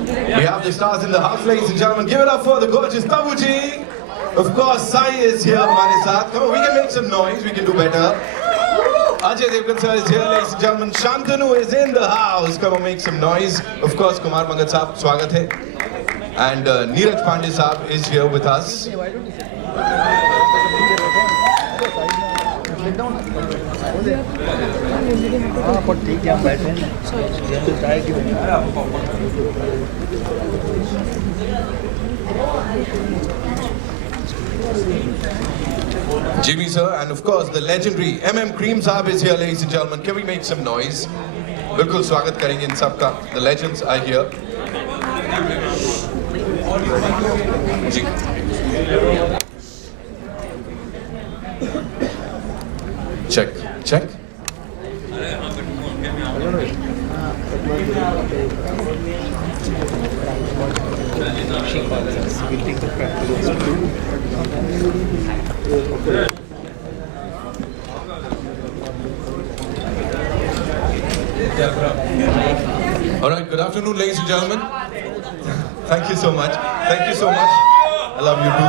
We have the stars in the house, ladies and gentlemen. Give it up for the gorgeous Tabuji. Of course, Sai is here, हमारे साथ. Come on, we can make some noise. We can do better. Ajay Devgan sir is here, ladies and gentlemen. Shantanu is in the house. Come on, make some noise. Of course, Kumar Mangat साहब, स्वागत है. And Neeraj Pandey साहब is here with us. Jimmy sir, and of course the legendary Cream Saab is here, ladies and gentlemen. Can we make some noise? बिल्कुल स्वागत करेंगे इन सब का. The legends are here. जी. Check. All right, good afternoon, ladies and gentlemen. Thank you so much. I love you too.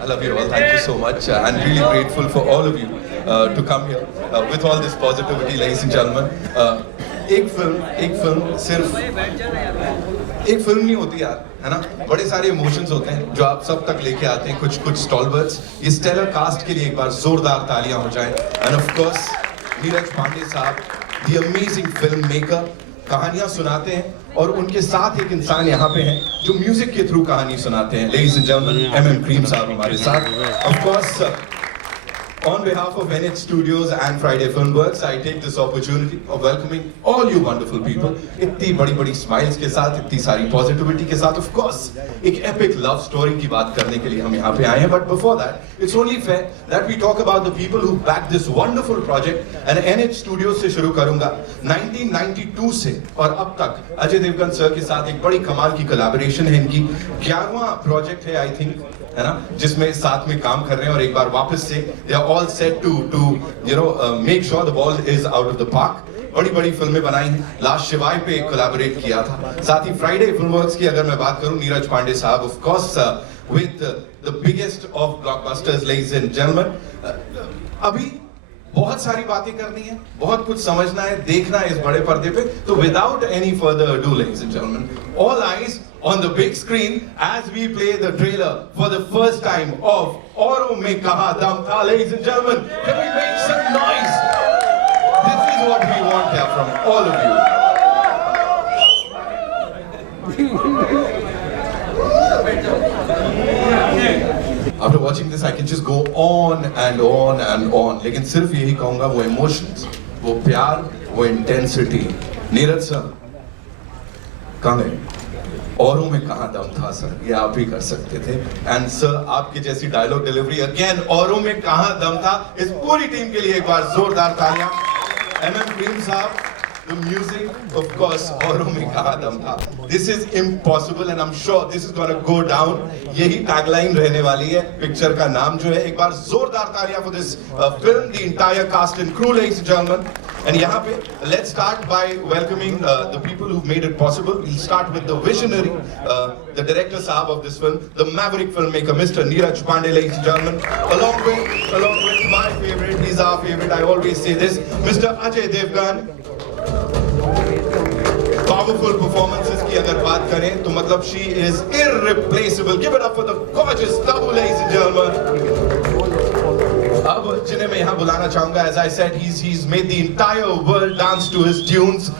I love you all. Thank you so much. I'm really grateful for all of you to come here with all this positivity, ladies and gentlemen. एक film सिर्फ एक film नहीं होती यार, है ना? बड़े सारे इमोशंस होते हैं जो आप सब तक लेके आते हैं. कुछ स्टॉलवर्ड्स. ये स्टेलर कास्ट के लिए एक बार जोरदार तालियां हो जाएं. And of course Neeraj Pandey साहब, द अमेजिंग फिल्म मेकर, कहानियां सुनाते हैं और उनके साथ एक इंसान यहाँ पे हैं जो म्यूजिक के थ्रू कहानी सुनाते हैं. लेडीज एंड जेंटलमैन, क्रीम साहब हमारे साथ. Of course on behalf of NH Studios and Friday Filmworks, I take this opportunity of welcoming all you wonderful people. इतनी बड़ी smiles के साथ, इतनी सारी positivity के साथ, of course, एक epic love story की बात करने के लिए हम यहाँ पे आए हैं. But before that, it's only fair that we talk about the people who backed this wonderful project. And NH Studios से शुरू करूँगा. 1992 से और अब तक अजय देवगन सर के साथ एक बड़ी कमाल की collaboration है इनकी. 11वां project है, I think, है ना, जिसमें साथ में काम कर रहे हैं. और एक बार वापस से they are all set to make sure the ball is out of the park. बड़ी फिल्में बनाई हैं. लास्ट शिवाय पे कोलैबोरेट किया था. साथ ही फ्राइडे फिल्मवर्क्स की अगर मैं बात करूं, नीरज पांडे साहब, of course with the biggest of blockbusters, ladies and gentlemen. अभी बहुत सारी बातें करनी है, बहुत कुछ समझना है, देखना है इस बड़े पर्दे पे. तो without any further ado, ladies and gentlemen, all eyes on the big screen as we play the trailer for the first time of Auron Mein Kahan Dum Tha. Ladies and gentlemen, can we make some noise? This is what we want here from all of you. After watching this, I can just go on and on and on. लेकिन सिर्फ यही कहूँगा, वो emotions, वो प्यार, वो intensity. Neeraj sir, कहाँ गए? औरों में कहाँ दम था सर? ये आप ही कर सकते थे. एंड सर, आपकी जैसी डायलॉग डिलीवरी अगेन, औरों में कहाँ दम था. इस पूरी टीम के लिए एक बार जोरदार तालियां. क्रीम साहब, the music, of course, औरों में कहाँ दम था. This is impossible and I'm sure this is going to go down. यही टैगलाइन रहने वाली है पिक्चर का नाम जो है. एक बार जोरदार तालियां for this film, the entire cast and crew, ladies and gentlemen. And यहाँ पे let's start by welcoming the people who made it possible. We'll start with the visionary, the director Saab of this film, the maverick filmmaker, Mr. Neeraj Pandey, ladies and gentlemen. Along with my favorite, he's our favorite, I always say this, Mr. Ajay Devgan. Powerful performances की अगर बात करें तो मतलब she is irreplaceable. Give it up for the gorgeous Tabu, ladies and gentlemen. अब जिन्हें मैं यहाँ बुलाना चाहूँगा, as I said, he's made the entire world dance to his tunes.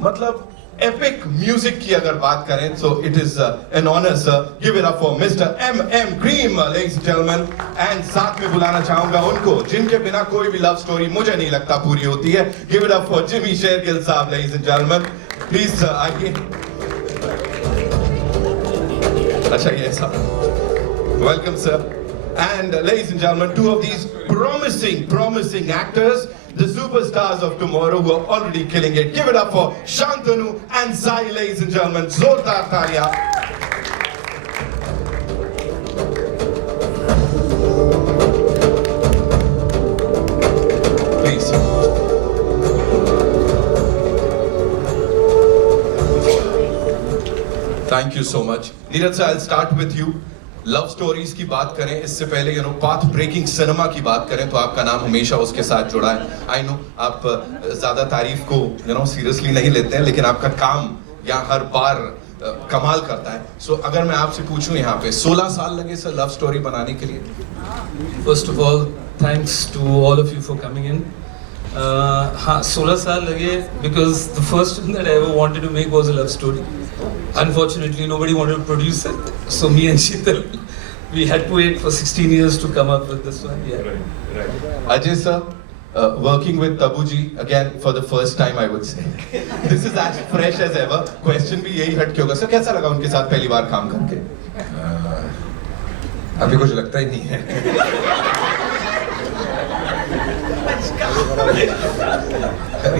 मतलब epic music की अगर बात करें so it is an honor, sir. Give it up for Mr. Cream, ladies and gentlemen. And साथ में बुलाना चाहूँगा उनको जिनके बिना कोई भी love story मुझे नहीं लगता पूरी होती है. Give it up for Jimmy Shergill साहब, ladies and gentlemen. Please, sir, आइए. अच्छा ये साहब. Welcome, sir. And ladies and gentlemen, two of these promising actors, the superstars of tomorrow who are already killing it. Give it up for Shantanu and Sai, ladies and gentlemen. Zordar talia. Please. Thank you so much. Neeraj sir, I'll start with you. Love stories की बात करें इससे पहले path breaking cinema की बात करें तो आपका नाम हमेशा उसके साथ जुड़ा है. आई नो आप ज्यादा तारीफ को सीरियसली नहीं लेते हैं, लेकिन आपका काम यहाँ हर बार कमाल करता है. सो अगर मैं आपसे पूछूं यहाँ पे 16 साल लगे सर लव स्टोरी बनाने के लिए? First of all, thanks to all of you for coming in. हाँ 16 साल लगे because the first film that I ever wanted to make was a love story. Unfortunately, nobody wanted to produce it, so me and Sheetal, we had to wait for 16 years to come up with this one. Yeah. Right. Ajay sir, working with Tabu ji again for the first time, I would say. This is as fresh as ever. Question भी यही हट के होगा. Sir कैसा लगा उनके साथ पहली बार काम करके? अभी कुछ लगता ही नहीं है.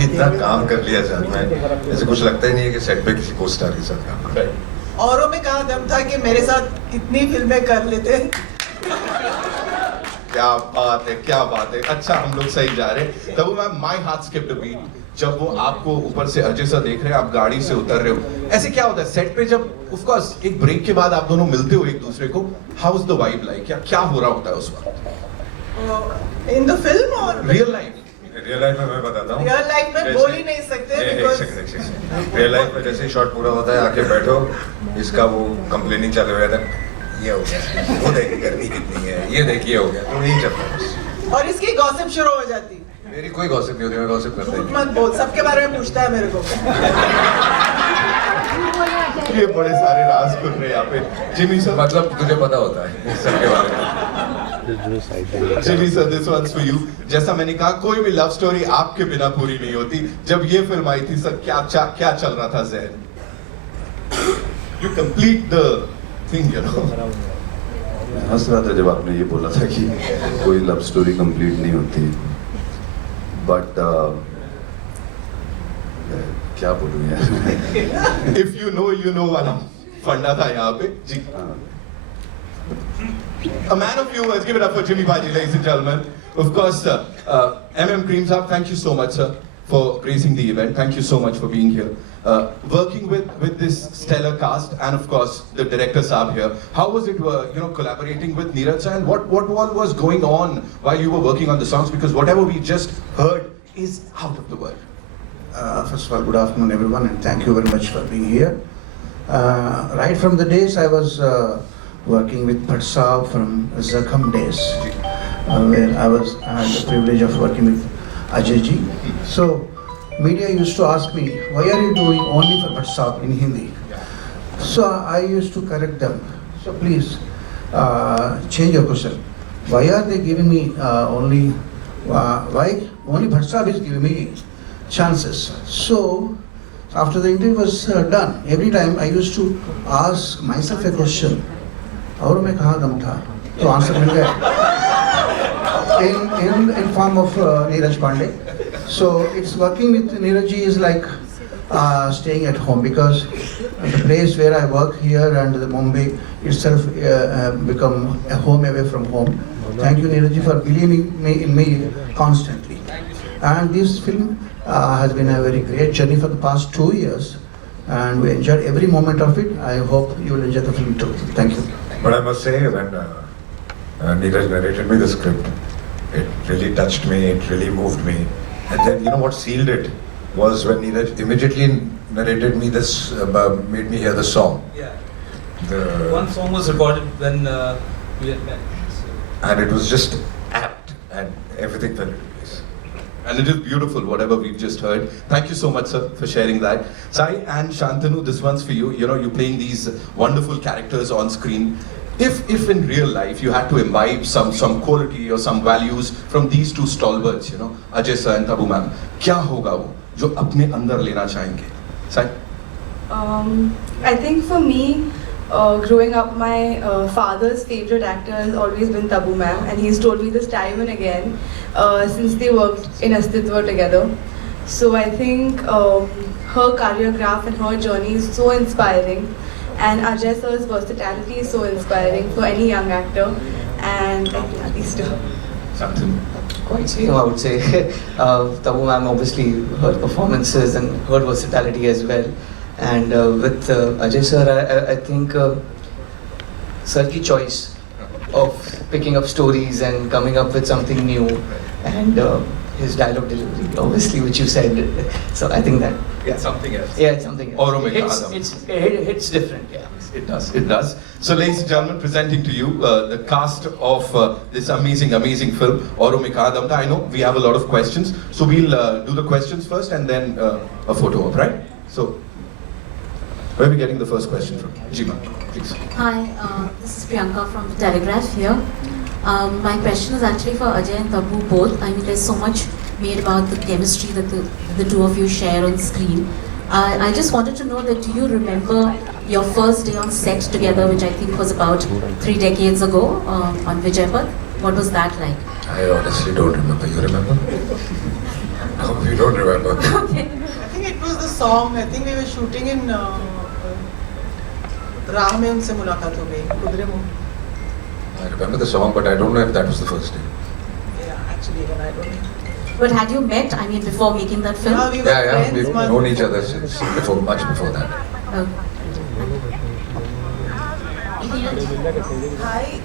इतना काम कर लिया साथ में, ऐसे कुछ लगता ही नहीं है कि सेट पे किसी को स्टार के साथ काम कर. औरों में कहा दम था कि मेरे साथ इतनी फिल्में कर लेते. क्या बात है, क्या बात है. अच्छा हम लोग सही जा रहे हैं. तब ma'am my heart skipped a beat जब वो आपको ऊपर से अजय सर देख रहे हैं, आप गाड़ी से उतर रहे हो. ऐसे क्या होता है सेट पे जब ऑफ कोर्स एक ब्रेक के बाद आप दोनों मिलते हो एक दूसरे को? How is the vibe like? क्या हो रहा होता है उस वक्त इन द फिल्म और रियल लाइफ? रियल लाइफ में मैं बताता हूँ. रियल लाइफ में बोल ही नहीं सकते. रियल लाइफ में जैसे ही शॉट पूरा होता है आके बैठो, इसका वो कंप्लेनिंग चालू हो जाता है, ये हो गया, वो देखिए गर्मी कितनी है, ये देखिए हो गया, तो यही चलता है. और इसकी गॉसिप शुरू हो जाती. मेरी कोई गॉसिप नहीं होती, मैं गॉसिप करता ही झूठ मत बोल, सबके बारे में पूछता है मेरे को. ये बड़े सारे राज खुल रहे हैं यहाँ पे. जिमी सर मतलब तुझे पता होता है सबके बारे में. Jimmy sir this one's for you. जैसा मैंने कहा कोई भी लव स्टोरी आपके बिना पूरी नहीं होती. जब ये फिल्म आई थी सर क्या चल रहा था ज़हन? यू कंप्लीट द थिंग हंस रहा था जब आपने ये बोला था कि कोई लव स्टोरी कंप्लीट नहीं होती. बट क्या बोलूं यार. इफ यू नो वाला फंडा था यहाँ पे जी. A man of few words. Give it up for Jimmy Baji, ladies and gentlemen. Of course, MM Cream Saab, thank you so much, sir, for gracing the event. Thank you so much for being here. Working with this stellar cast, and of course the director Saab here. How was it, collaborating with Neeraj sir, and what all was going on while you were working on the songs? Because whatever we just heard is out of the world. First of all, good afternoon everyone, and thank you very much for being here. Right from the days I was working with Bhatt Saab from Zakham days, where I had the privilege of working with Ajay ji. So media used to ask me, why are you doing only for Bhatt Saab in Hindi? So I used to correct them. So please change your question. Why are they giving me why only Bhatt Saab is giving me chances? So after the interview was done, every time I used to ask myself a question. और मैं कहाँ दम था? तो answer मिल गया. In form of Neeraj Pandey. So it's working with Neeraj ji is like staying at home, because the place where I work here and the Mumbai itself become a home away from home. Thank you Neeraj ji for believing in me constantly. And this film has been a very great journey for the past 2 years, and we enjoyed every moment of it. I hope you will enjoy the film too. Thank you. But I must say, when Neeraj narrated me the script, it really touched me, it really moved me. And then, you know what sealed it was when Neeraj immediately narrated me this, made me hear the song. Yeah. One song was recorded when we had met. And it was just apt, and everything fell into place. And it is beautiful, whatever we've just heard. Thank you so much, sir, for sharing that. Sai and Shantanu, this one's for you. You're playing these wonderful characters on screen. If in real life you had to imbibe some quality or some values from these two stalwarts, Ajay sir and Tabu ma'am, क्या होगा वो जो अपने अंदर लेना चाहेंगे? Sai? I think for me, growing up, my father's favorite actor has always been Tabu ma'am, and he's told me this time and again since they worked in Astitva together. So I think her choreograph and her journey is so inspiring, and Ajay sir's versatility is so inspiring for any young actor, and I think these two. Shantanu? Quite same, I would say. Tabu ma'am, obviously, her performances and her versatility as well. And with Ajay sir, I think sir ki choice of picking up stories and coming up with something new, and his dialogue delivery, obviously, which you said. So I think that, It's something else. yeah, it's something else. Aurum Ekadam. It's different, yeah. It does, it does. So ladies and gentlemen, presenting to you the cast of this amazing film, Aurum Ekadam. I know we have a lot of questions, so we'll do the questions first and then a photo op, right? So, where are we getting the first question from? Jima, please. Hi, this is Priyanka from The Telegraph here. My question is actually for Ajay and Tabu both. I mean, there's so much made about the chemistry that the two of you share on screen. I just wanted to know that do you remember your first day on set together, which I think was about 3 decades ago on Vijaypad? What was that like? I honestly don't remember. You remember? No, we don't remember. Okay. I think it was the song. I think we were shooting in राह में उनसे मुलाकात हो गई Kudremukh. I remember the song, but I don't know if that was the first day. Yeah, actually, even I don't know. But had you met, I mean, before making that film? We were Yeah, friends. we've known each other since much before that. Oh. Hi.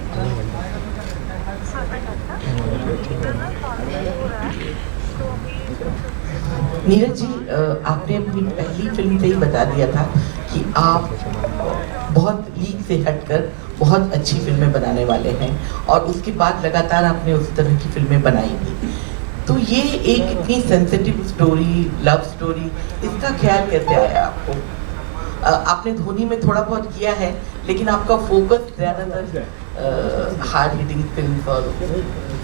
Neeraj ji, आपने अपनी पहली film से ही बता दिया था कि आप बहुत लीक से हटकर बहुत अच्छी फिल्में बनाने वाले हैं, और उसके बाद लगातार आपने उस तरह की फिल्में बनाई थी। तो ये एक इतनी सेंसिटिव स्टोरी, लव स्टोरी, इसका ख्याल कैसे आया आपको? आपने धोनी में थोड़ा बहुत किया है, लेकिन आपका फोकस ज़्यादातर हार्ड हिटिंग फिल्म और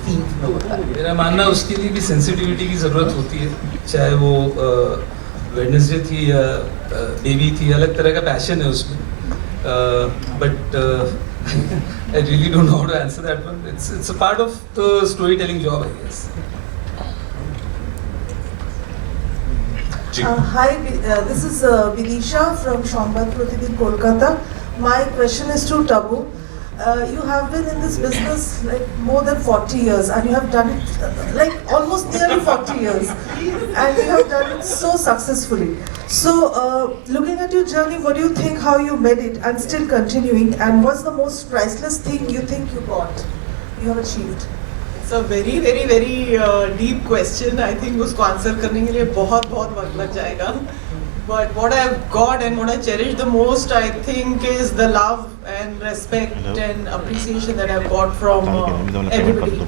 सीन्स में होता है। मेरा मानना उसके लिए भी सेंसिटिविटी की ज़रूरत होती है, चाहे वो वेडनेसडे थी या बेबी थी, अलग तरह का पैशन है उसमें। But I really don't know how to answer that one. It's a part of the storytelling job, I guess. Hi, this is Vidisha from Shanbad Pratidin, Kolkata. My question is to Tabu. You have been in this business like more than 40 years, and you have done it like almost nearly 40 years, and you have done it so successfully. So, looking at your journey, what do you think how you made it and still continuing, and what's the most priceless thing you think you got, you have achieved? It's a very, very, very deep question. I think उसको answer करने के लिए बहुत वक्त लग जाएगा. But what I've got and what I cherish the most, I think, is the love and respect and appreciation that I've got from everybody,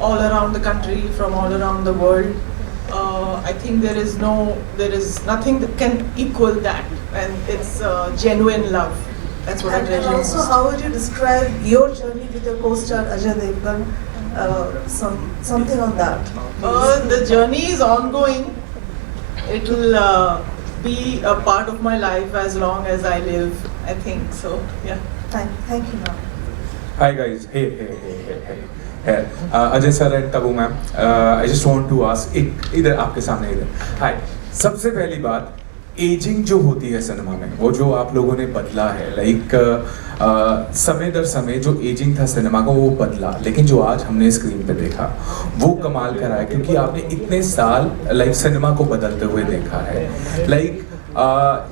all around the country, from all around the world. I think there is nothing that can equal that, and it's genuine love. That's what I treasure And also, most. how would you describe your journey with your co-star Ajay Devgan? Something on that. The journey is ongoing. It will be a part of my life as long as I live, I think. So, yeah. Thank you, ma'am. Hi guys, hey. Ajay sir and Tabu ma'am, I just want to ask, इधर आपके सामने इधर. Hi, सबसे पहली बात, ageing जो होती है सिनेमा में, वो जो आप लोगों ने बदला है, लाइक समय दर समय जो एजिंग था सिनेमा का वो बदला, लेकिन जो आज हमने स्क्रीन पे देखा वो कमाल करा है, क्योंकि आपने इतने साल लाइक सिनेमा को बदलते हुए देखा है. लाइक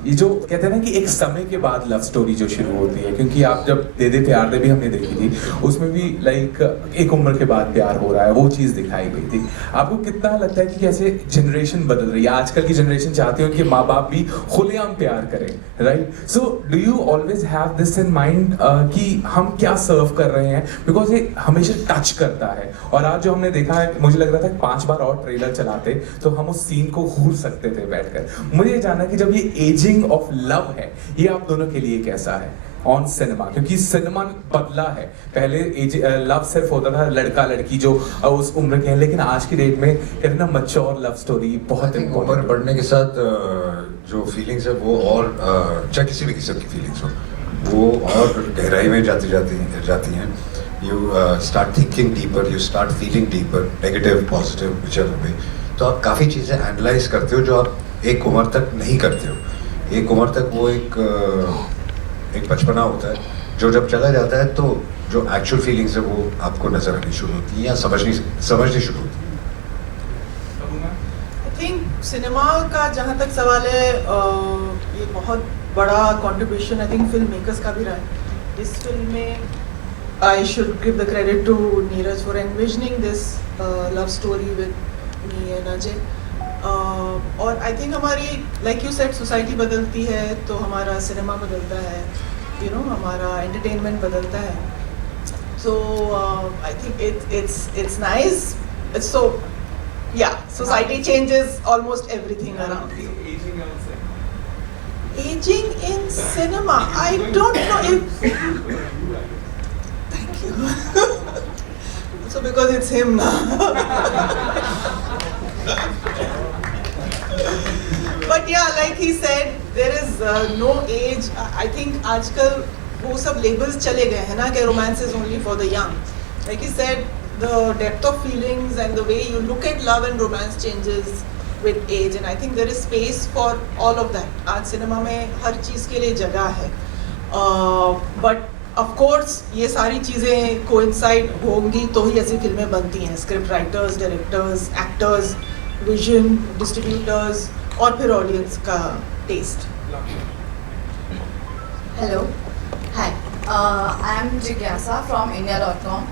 ये जो कहते हैं ना कि एक समय के बाद लव स्टोरी जो शुरू होती है, क्योंकि आप जब दे दे प्यार दे भी हमने देखी थी, उसमें भी लाइक एक उम्र के बाद प्यार हो रहा है, वो चीज़ दिखाई गई थी. आपको कितना लगता है कि कैसे जनरेशन बदल रही है? आजकल की जनरेशन चाहती है उनके माँ बाप भी खुलेआम प्यार करें, right? So do you always have this in mind कि हम क्या सर्व कर रहे हैं, बिकॉज ये हमेशा टच करता है. और आज जो हमने देखा है, मुझे लग रहा था 5 बार और ट्रेलर चलाते तो हम उस सीन को घूर सकते थे बैठकर. मुझे ये जानना कि जब ये एजिंग ऑफ लव है, ये आप दोनों के लिए कैसा है ऑन सिनेमा? क्योंकि सिनेमा बदला है, पहले लव सिर्फ होता था लड़का लड़की जो उस उम्र के हैं, लेकिन आज की डेट में कहते हैं ना मैच्योर लव स्टोरी बहुत उम्र बढ़ने के साथ जो फीलिंग्स है वो और चाहे किसी भी किस्म की फीलिंग्स हो वो और गहराई में जाती हैं. You start thinking deeper, you start feeling deeper, negative positive whichever way. तो आप काफ़ी चीज़ें एनालाइज करते हो जो आप एक उम्र तक नहीं करते हो. एक उम्र तक वो एक बचपना होता है जो जब चला जाता है तो जो एक्चुअल फीलिंग्स है वो आपको नजर आनी शुरू होती है या समझनी शुरू होती है. I think सिनेमा का जहाँ तक सवाल है, ये बहुत बड़ा contribution I think film makers का भी रहा है. इस फिल्म में I should give the credit to Neeraj for envisioning this love story with me and Ajay. और I think हमारी like you said society बदलती है तो हमारा सिनेमा बदलता है, you know, हमारा entertainment बदलता है. So I think it's nice. It's so yeah, society changes almost everything around you. Aging in cinema, I don't know if. Thank you. So because it's him now. But yeah, like he said, there is no age. I think आजकल वो सब labels चले गए हैं ना कि romance is only for the young. Like he said, the depth of feelings and the way you look at love and romance changes with age, and I think there is space for all of that. आज cinema में हर चीज़ के लिए जगह है. But of course ये सारी चीज़ें coincide होंगी तो ही ऐसी फिल्में बनती हैं. Script writers, directors, actors, vision, distributors और फिर audience का taste. Hello. Hi. I am Jigyasa from India.com.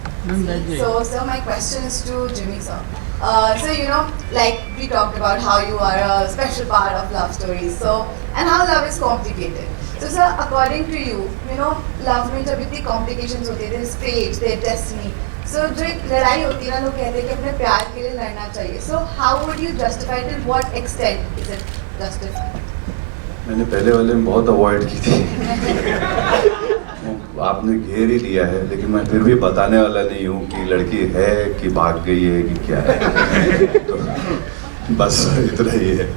So, sir, my question is to Jimmy, sir. So, you know, like we talked about how you are a special part of love stories. So, and how love is complicated. So, sir, according to you, you know, love में जब इतनी complications होती है, there's fate, there's destiny. So, जो एक लड़ाई होती है ना, लोग कहते हैं कि अपने प्यार के लिए लड़ना चाहिए. So, how would you justify it? To what extent is it justified? मैंने पहले वाले में बहुत अवॉइड की थी. आपने घेर ही लिया है, लेकिन मैं फिर भी बताने वाला नहीं हूँ कि लड़की है कि भाग गई है कि क्या है. तो बस इतना ही है.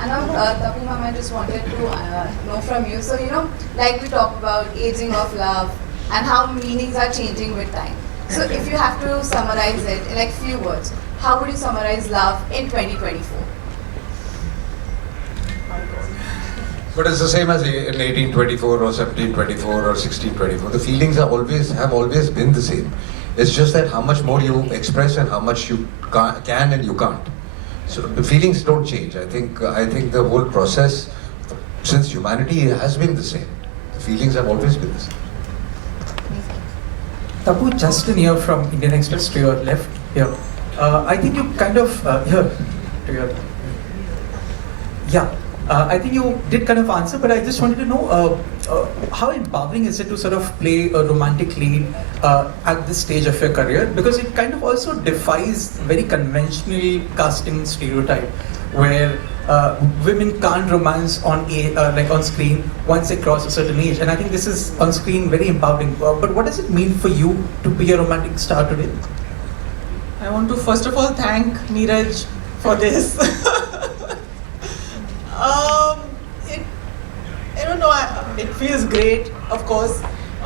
And now, Tapu ma'am, I just wanted to know from you. So, you know, like we talked about aging of love and how meanings are changing with time. So, if you have to summarize it in like few words, how would you summarize love in 2024? But it's the same as in 1824 or 1724 or 1624. The feelings have always been the same. It's just that how much more you express and how much you can and you can't. So the feelings don't change. I think the whole process since humanity has been the same. The feelings have always been the same. Tapu, Justin here from Indian Express to your left here. I think you kind of here to your yeah. I think you did kind of answer, but I just wanted to know how empowering is it to sort of play a romantic lead at this stage of your career? Because it kind of also defies very conventional casting stereotype, where women can't romance on like on screen once they cross a certain age. And I think this is on screen very empowering. But what does it mean for you to be a romantic star today? I want to first of all thank Neeraj for this. I don't know, it feels great, of course,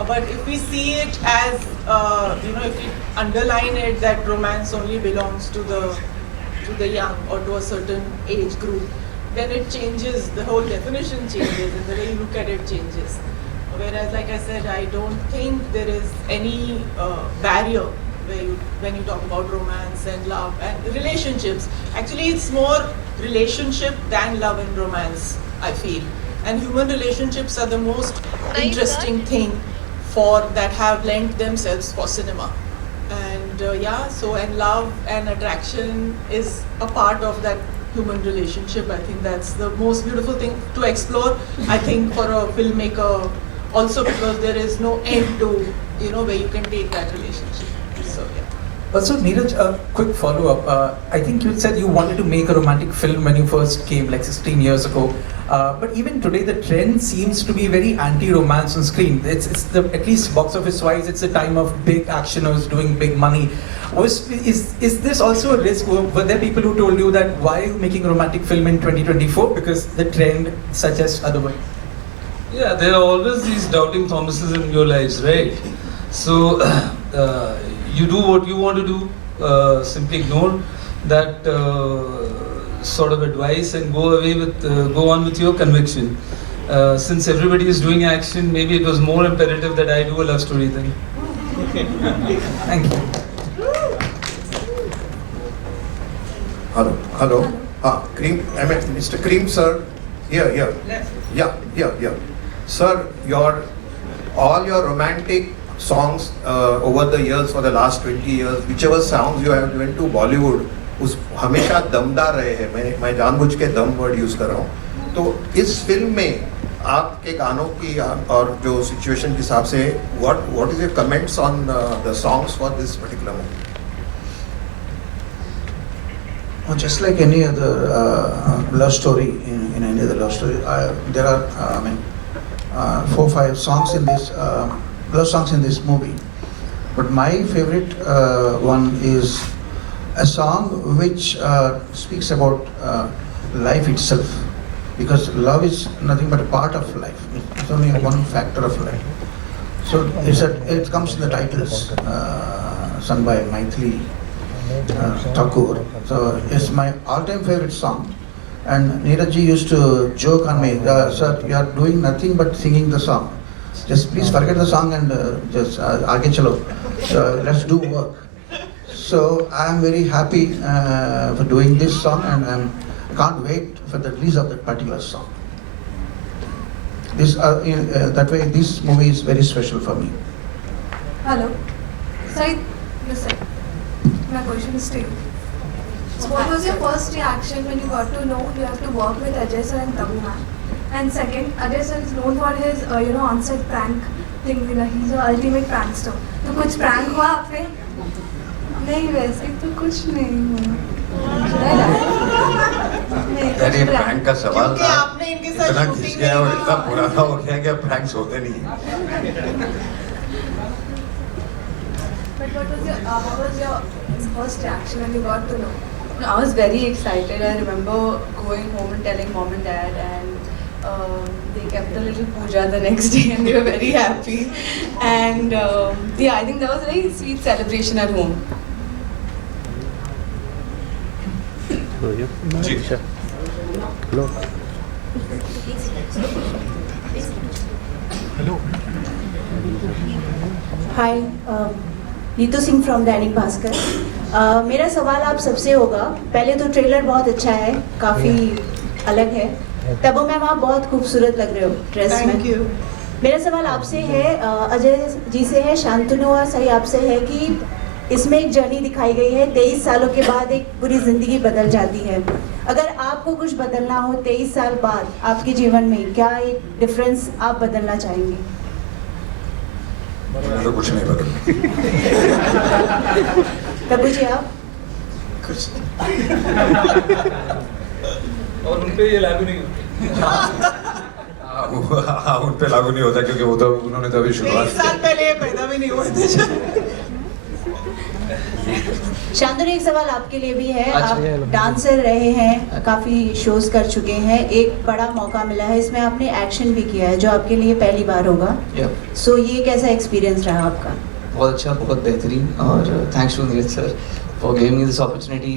but if we see it as, you know, if we underline it that romance only belongs to the young or to a certain age group, then it changes, the whole definition changes and the way you look at it changes. Whereas, like I said, I don't think there is any barrier when you talk about romance and love and relationships. Actually, it's more relationship than love and romance, I feel. And human relationships are the most interesting thing that have lent themselves for cinema. And yeah, so and love and attraction is a part of that human relationship. I think that's the most beautiful thing to explore, I think, for a filmmaker also, because there is no end to, you know, where you can take that relationship. So yeah. Also, Neeraj, a quick follow-up. I think you said you wanted to make a romantic film when you first came, like 16 years ago. But even today, the trend seems to be very anti-romance on screen. It's at least box office-wise, it's a time of big actioners doing big money. Is this also a risk? Were there people who told you that why are you making a romantic film in 2024? Because the trend suggests otherwise. Yeah, there are always these doubting Thomases in your lives, right? So you do what you want to do, simply ignore that sort of advice and go on with your conviction. Since everybody is doing action, maybe it was more imperative that I do a love story thing. Thank you. Hello. Cream. I mean, Mr. Cream, sir. Here. Yeah. Sir, all your romantic songs over the years, for the last 20 years, whichever songs you have given to Bollywood, उस हमेशा दमदार रहे हैं. मैं जानबूझ के दम word use कर रहा हूँ. तो इस फिल्म में आपके गानों की और जो सिचुएशन के हिसाब से what is your comments on the songs for this particular movie? Just like any other love story, in any other love story, there are 4 or 5 songs in this love songs in this movie. But my favorite one is a song which speaks about life itself, because love is nothing but a part of life. It's only one factor of life. So it comes in the titles, sung by Maithili Thakur. So it's my all-time favorite song. And Neeraj ji used to joke on me, sir, you are doing nothing but singing the song. Just please forget the song and just aage chalo. Let's do work. So I am very happy for doing this song, and I can't wait for the release of that particular song. That way, this movie is very special for me. Hello. Sorry, listen. My question is to you. So what was your first reaction when you got to know you have to work with Ajay sir and Tabu ma'am? And second, Ajay sir is known for his on-set prank thing. He's the ultimate prankster. तो कुछ prank हुआ आप पे? नहीं वैसे तो कुछ नहीं हुआ. यार ये प्रैंक का सवाल क्योंकि आपने इनके साथ इतना शूटिंग खिंच गया और इतना पुराना हो गया कि प्रैंक्स होते नहीं हैं. But what was your first reaction when you got to know? No, I was very excited. I remember going home and telling mom and dad, and they kept a little puja the next day, and they were very happy. And yeah, I think that was a very sweet celebration at home. Hello. Hi Neetu Singh from Dainik Bhaskar. मेरा सवाल आप सबसे होगा. पहले तो trailer बहुत अच्छा है, काफ़ी अलग है. तबो मैम आप बहुत खूबसूरत लग रहे हो ड्रेस में. Thank you. मेरा सवाल आपसे है, अजय जी से है, शांतनु और सही आपसे है कि इसमें एक जर्नी दिखाई गई है. 23 सालों के बाद एक पूरी ज़िंदगी बदल जाती है. अगर आपको कुछ बदलना हो 23 साल बाद आपके जीवन में, क्या एक डिफरेंस आप बदलना चाहेंगे? मैं तो कुछ नहीं बदल. तबू जी आप? कुछ और उन पे ये लागू नहीं होता. हाँ, उन पे लागू नहीं होता क्योंकि वो तो उन्होंने तो अभी शुरुआत 23 साल पहले ये पैदा भी नहीं हुए थे. शांतनु एक सवाल आपके लिए भी है. आप डांसर रहे हैं, काफ़ी शोज कर चुके हैं, एक बड़ा मौका मिला है, इसमें आपने एक्शन भी किया है जो आपके लिए पहली बार होगा. सो ये कैसा एक्सपीरियंस रहा आपका? बहुत अच्छा, बहुत बेहतरीन, और thanks to Neeraj sir for giving me this opportunity.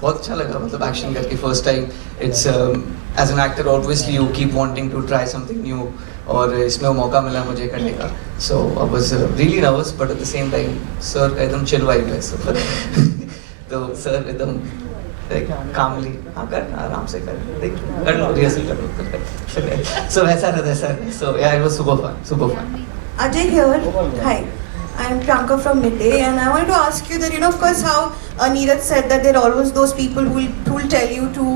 बहुत अच्छा लगा, मतलब एक्शन करके first time. It's as an actor obviously you keep wanting to try something new, और इसमें वो मौका मिला मुझे करने का. So I was really nervous, but at the same time sir एकदम चिल वाइब है. तो सर एकदम कामली, हाँ कर, आराम से कर, देख कर लो, रिहर्सल कर लो. सो वैसा रहता है सर. सो या it was super fun. Ajay here. Hi. I am Priyanka from Midday, and I wanted to ask you that, of course, how Neeraj said that there are always those people who will tell you to,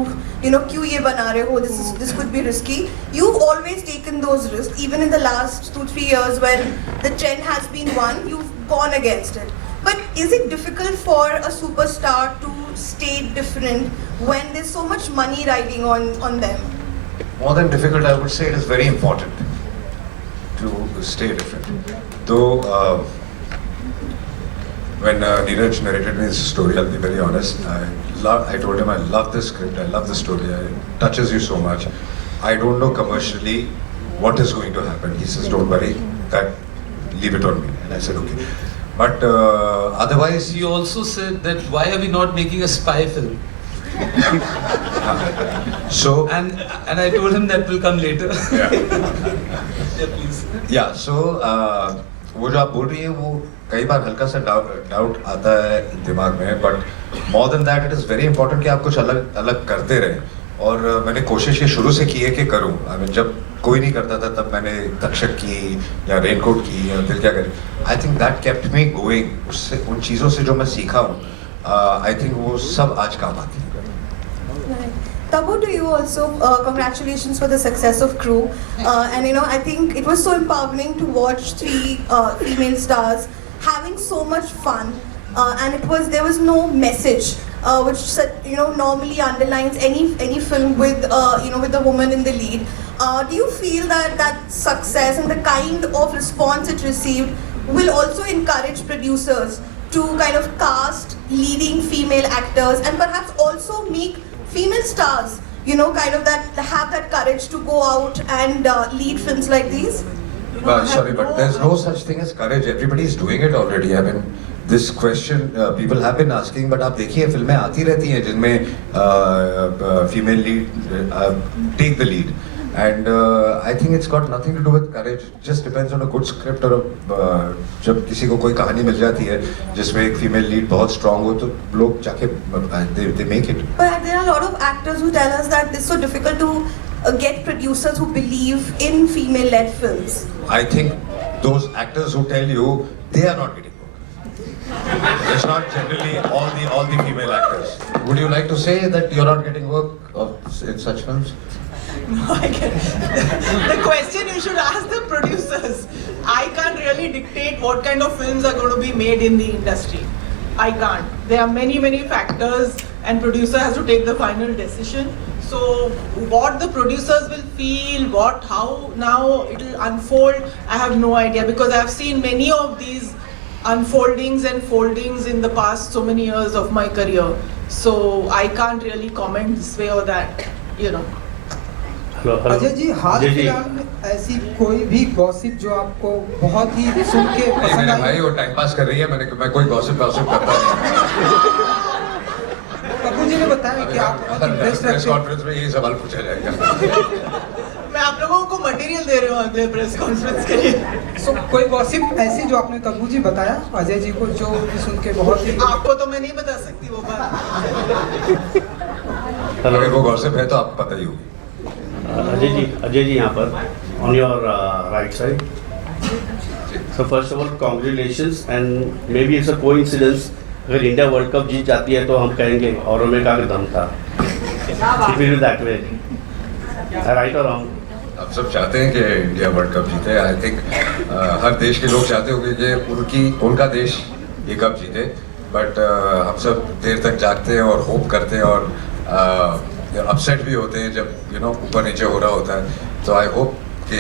क्यों ये बना रहे हो, this could be risky. You've always taken those risks, even in the last 2-3 years when the trend has been one, you've gone against it. But is it difficult for a superstar to stay different when there's so much money riding on them? More than difficult, I would say it is very important to stay different. Though when Neeraj narrated me this story, I'll be very honest, I told him I love this script, I love the story, it touches you so much. I don't know commercially what is going to happen. He says, don't worry, leave it on me. And I said, okay. But otherwise... He also said that why are we not making a spy film? So... And I told him that will come later. Yeah, please. Yeah, so... वो जो आप बोल रही है वो कई बार हल्का सा डाउट आता है दिमाग में, but more than that it is very important कि आप कुछ अलग अलग करते रहें. और मैंने कोशिश ये शुरू से की है कि करूँ। I mean, जब कोई नहीं करता था तब मैंने तक्षक की या रेनकोट की या दिल क्या करे। I think that kept me going. उससे उन चीज़ों से जो मैं सीखा हूँ आई थिंक वो सब आज काम आती है। Tabu, to you also, congratulations for the success of Crew. And you know, I think it was so empowering to watch 3 female stars having so much fun. And there was no message, which you know normally underlines any film with with a woman in the lead. Do you feel that success and the kind of response it received will also encourage producers to kind of cast leading female actors and perhaps also make female stars, you know, kind of have that courage to go out and lead films like these? Sorry, but there's no such thing as courage. Everybody is doing it already. I mean, this question people have been asking, but आप देखिए फिल्में आती रहती हैं जिनमें female lead take the lead. And I think it's got nothing to do with courage. It just depends on a good script or जब किसी को कोई कहानी मिल जाती है जिसमें एक female lead बहुत strong हो तो लोग जाके they make it. But there are a lot of actors who tell us that it's so difficult to get producers who believe in female-led films. I think those actors who tell you they are not getting work. It's not generally all the female actors. Would you like to say that you're not getting work in such films? No, I can't. The question you should ask the producers. I can't really dictate what kind of films are going to be made in the industry. I can't. There are many factors and producer has to take the final decision. So what the producers will feel, how now it will unfold, I have no idea, because I have seen many of these unfoldings and foldings in the past so many years of my career. So I can't really comment this way or that, you know. Ajay ji, हाल फिलहाल में ऐसी कोई भी gossip जो आपको बहुत ही सुन के पसंद आई? भाई वो टाइम पास कर रही है, मैं कोई गॉसिप करता नहीं। कपूर जी ने बताया कि आप बहुत इंटरेस्ट प्रेस कॉन्फ्रेंस में यही सवाल पूछा जाएगा। मैं आप लोगों को मटेरियल दे रहा हूँ अगले प्रेस कॉन्फ्रेंस के लिए। सो कोई गॉसिप ऐसी जो आपने कपूर जी बताया अजय जी को जो सुन के बहुत ही आपको तो मैं नहीं बता सकती वो बात। अगर वो गॉसिप है तो आपको पता ही होगी। अजय जी यहाँ पर on your right side. So first of all congratulations and may be it's a coincidence, अगर इंडिया वर्ल्ड कप जीत जाती है तो हम कहेंगे और में का दम था। It will be that way, right और रॉन्ग? आप सब चाहते हैं कि इंडिया वर्ल्ड कप जीते। आई थिंक हर देश के लोग चाहते होंगे कि उनका देश ये कप जीते, बट हम सब देर तक जागते हैं और होप करते हैं और अपसेट भी होते हैं जब ऊपर नीचे हो रहा होता है। तो आई होप कि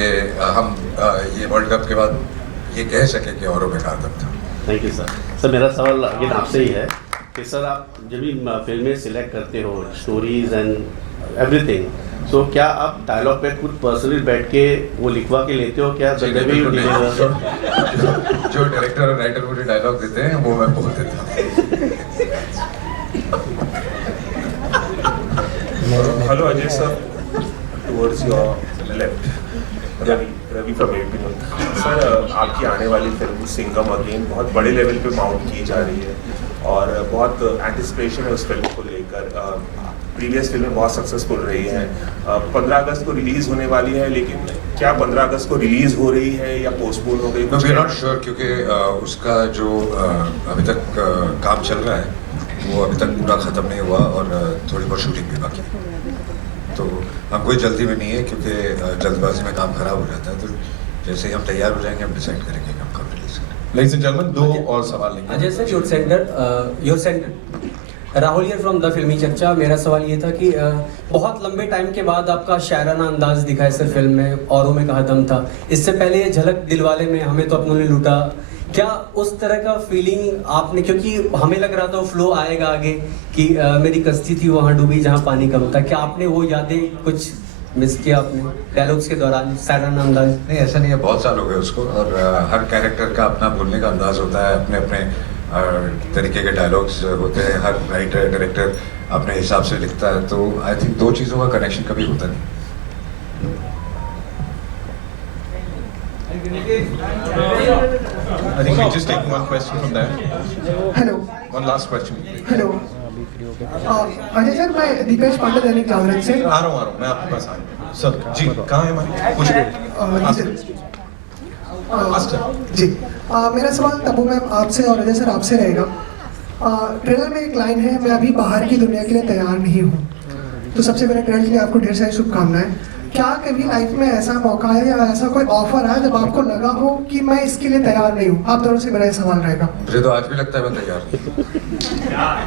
हम ये वर्ल्ड कप के बाद ये कह सकें कि औरों में का दम था। Thank you sir. सर मेरा सवाल अगेन आपसे ही है कि सर आप जब भी फिल्में सिलेक्ट करते हो, स्टोरीज एंड एवरीथिंग, तो क्या आप डायलॉग पे खुद पर्सनली बैठ के वो लिखवा के लेते हो क्या? जो डायरेक्टर और राइटर मुझे डायलॉग देते हैं वो मैं बोल देता हूँ। Hello Ajay sir, towards your left, Ravi from AP. Sir आपकी आने वाली फिल्म सिंघम अगेन बहुत बड़े लेवल पे माउंट की जा रही है और बहुत एंटिसिपेशन है उस फिल्म को लेकर। प्रीवियस फिल्में बहुत सक्सेसफुल रही हैं। 15 अगस्त को रिलीज होने वाली है, लेकिन क्या 15 अगस्त को रिलीज हो रही है या पोस्टपोन हो गई? वी आर नॉट श्योर, क्योंकि उसका जो अभी तक काम चल रहा है वो अभी तक पूरा ख़त्म नहीं हुआ और थोड़ी बहुत शूटिंग भी बाकी है। तो हम कोई जल्दी में नहीं है क्योंकि जल्दबाजी में काम खराब हो जाता है। तो जैसे ही हम तैयार हो जाएंगे हम डिसाइड करेंगे कि हम कब रिलीज करें। Ladies and gentlemen, 2 और सवाल लेंगे। Ajay sir, your centre Rahul here from the फिल्मी चर्चा। मेरा सवाल ये था कि बहुत लंबे टाइम के बाद आपका शायराना अंदाज दिखा है सर फिल्म में, औरों में कहा दम था। इससे पहले ये झलक दिलवाले में हमें तो अपनों ने लूटा, क्या उस तरह का फीलिंग आपने, क्योंकि हमें लग रहा था वो फ्लो आएगा आगे कि मेरी कश्ती थी वहाँ डूबी जहाँ पानी कम था, क्या आपने वो यादें कुछ मिस किया आपने डायलॉग्स के दौरान शायराना अंदाज? नहीं, ऐसा नहीं है, बहुत साल हो गए उसको और हर कैरेक्टर का अपना बोलने का अंदाज होता है, अपने अपने तरीके के डायलॉग्स होते हैं, हर राइटर डायरेक्टर अपने हिसाब से लिखता है। तो आई थिंक 2 चीज़ों का कनेक्शन कभी होता नहीं। I think we just take one question from there. Hello. One last question. Hello. Ajay sir, मैं दीपेश पांडे दैनिक जागरण से आ रहा हूँ मैं आपके पास आ रहा हूँ सर जी। कहाँ है हमारी कुछ जी मेरा सवाल तब्बू मैम आपसे और अजय सर आपसे रहेगा। ट्रेलर में एक लाइन है, मैं अभी बाहर की दुनिया के लिए तैयार नहीं हूँ। तो सबसे पहले ट्रेलर के लिए आपको ढेर सारी शुभकामनाएं। क्या कभी लाइफ में ऐसा मौका है या ऐसा कोई ऑफर है जब आपको लगा हो कि मैं इसके लिए तैयार नहीं हूँ? आप दोनों से मेरा सवाल रहेगा। मुझे तो आज भी लगता है मैं तैयार नहीं।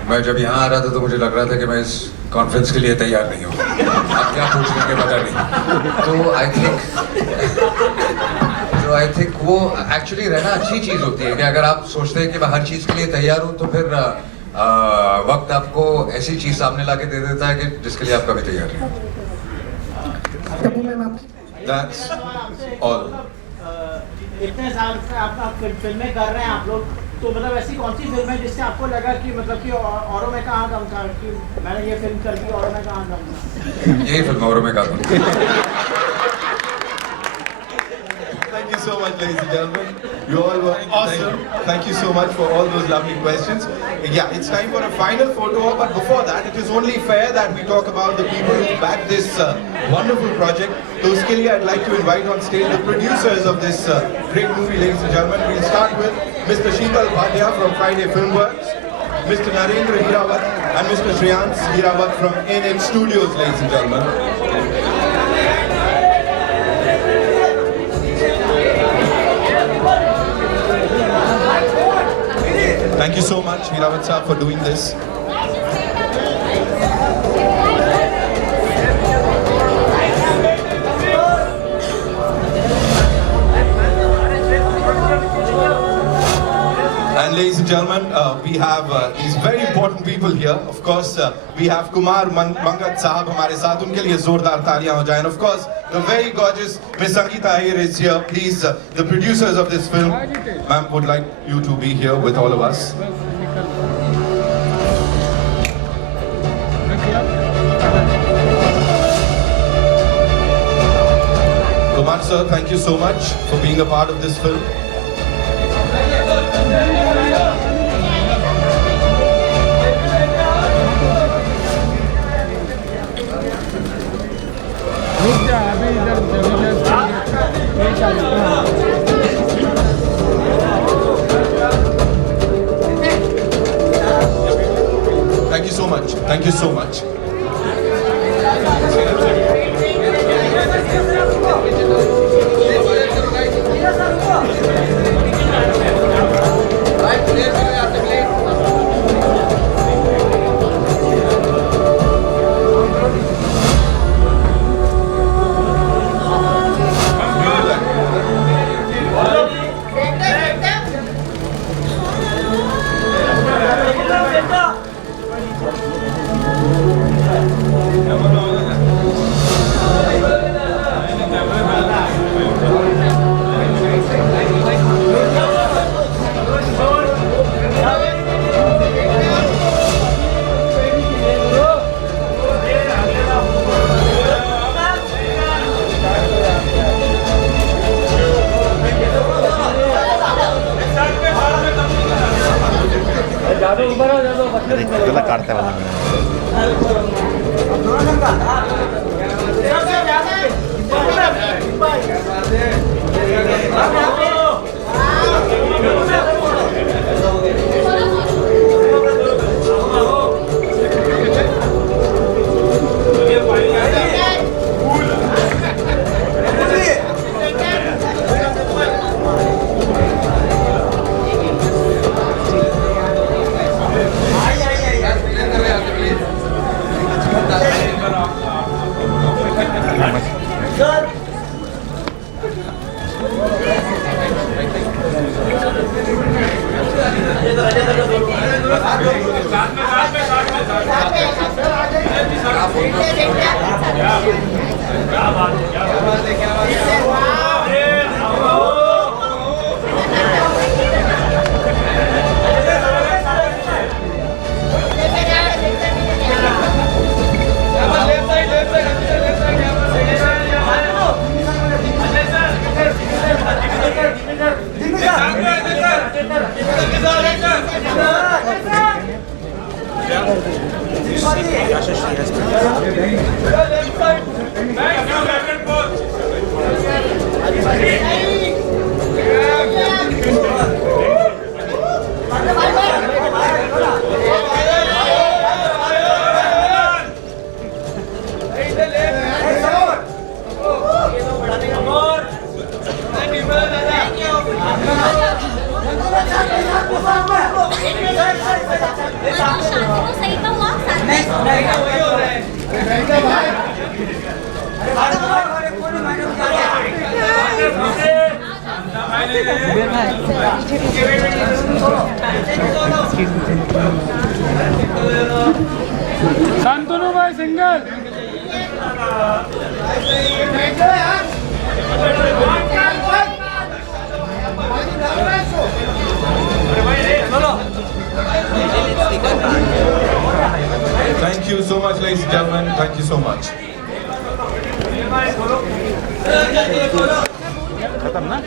मैं जब यहाँ आ रहा था तो मुझे लग रहा था कि मैं इस कॉन्फ्रेंस के लिए तैयार नहीं हूँ। आप क्या पूछ लेंगे पता नहीं। तो आई थिंक वो एक्चुअली रहना अच्छी चीज़ होती है कि अगर आप सोचते हैं कि मैं हर चीज़ के लिए तैयार हूँ तो फिर वक्त आपको ऐसी चीज़ सामने ला के दे देता है कि जिसके लिए आप कभी तैयार नहीं हो। That's all. इतने साल से आप फिल्में कर रहे हैं आप लोग, तो मतलब ऐसी कौन सी फिल्म है जिससे आपको लगा कि मतलब कि औरों में कहाँ कम था कि मैंने ये फिल्म कर दी, औरों में कहाँ कम था? यही फिल्म औरों में कहाँ कम। Thank you so much, ladies and gentlemen. You all were awesome. Thank you so much for all those lovely questions. Yeah, it's time for a final photo op, but before that, it is only fair that we talk about the people who backed this wonderful project. So, uske liye, I'd like to invite on stage the producers of this great movie, ladies and gentlemen. We'll start with Mr. Sheetal Bhatia from Friday Filmworks, Mr. Narendra Hirawat, and Mr. Shreyans Hirawat from NX Studios, ladies and gentlemen. Thank you so much, Hirawat sir, for doing this. And ladies and gentlemen, we have these very important people here. Of course, we have Kumar Mangat Sahab हमारे साथ, उनके लिए जोरदार तालियां हो जाएं. And of course, the very gorgeous Miss Sangeeta Iyer is here. Please, the producers of this film, ma'am, would like you to be here with all of us. Kumar sir, thank you so much for being a part of this film. Thank you so much. Thank you so much. Shantanu भाई single Thank you so much, ladies and gentlemen. Thank you so much. खत्म ना